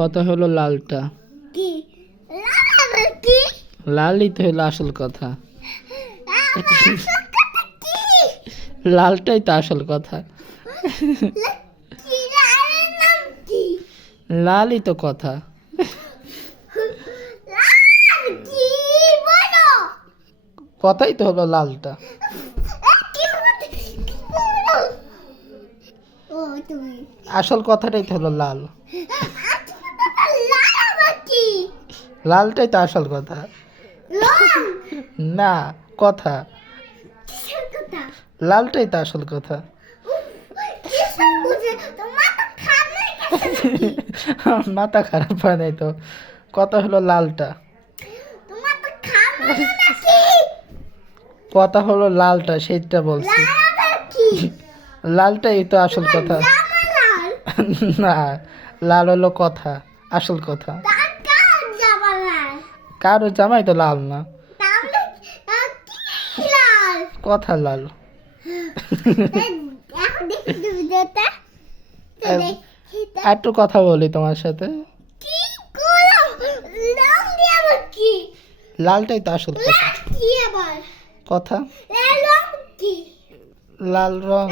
কথা হলো লালটা। কি লাল আবার কি লালই তো হলো আসল কথা। আমার আসল কথা কি লালটাই তো আসল কথা। কি লালের নাম কি লালই তো কথা। লাল কি বলো কথাই তো হলো লালটা। কি বলো ও তুমি আসল কথাটাই তো হলো লাল। লাল আবার কি লালটাই তো আসল কথা। রং না, কথা। কিসের কথা লালটাই তো আসল কথা। কিসের বুঝে তোমার তো খাবে আমার মাথা খারাপ হয় নাই তো। কথা হলো লালটা। তোমার তো খাবে নাকি কথা হলো লালটা, সেইটা বলছি। লাল আবার কি লালটাই তো আসল কথা। জামা লাল না, লাল হলো কথা, আসল কথা। তার কার জামা লাল কারো জামাই তো লাল না, তাহলে কি লাল কথা লাল। এখন দেখি ভিডিওটা একটু কথা বলি তোমার সাথে। কি করো রং দিয়ে আবার কি লালটাই তো আসল কথা। কি আবার কথা। রং কি লাল রং।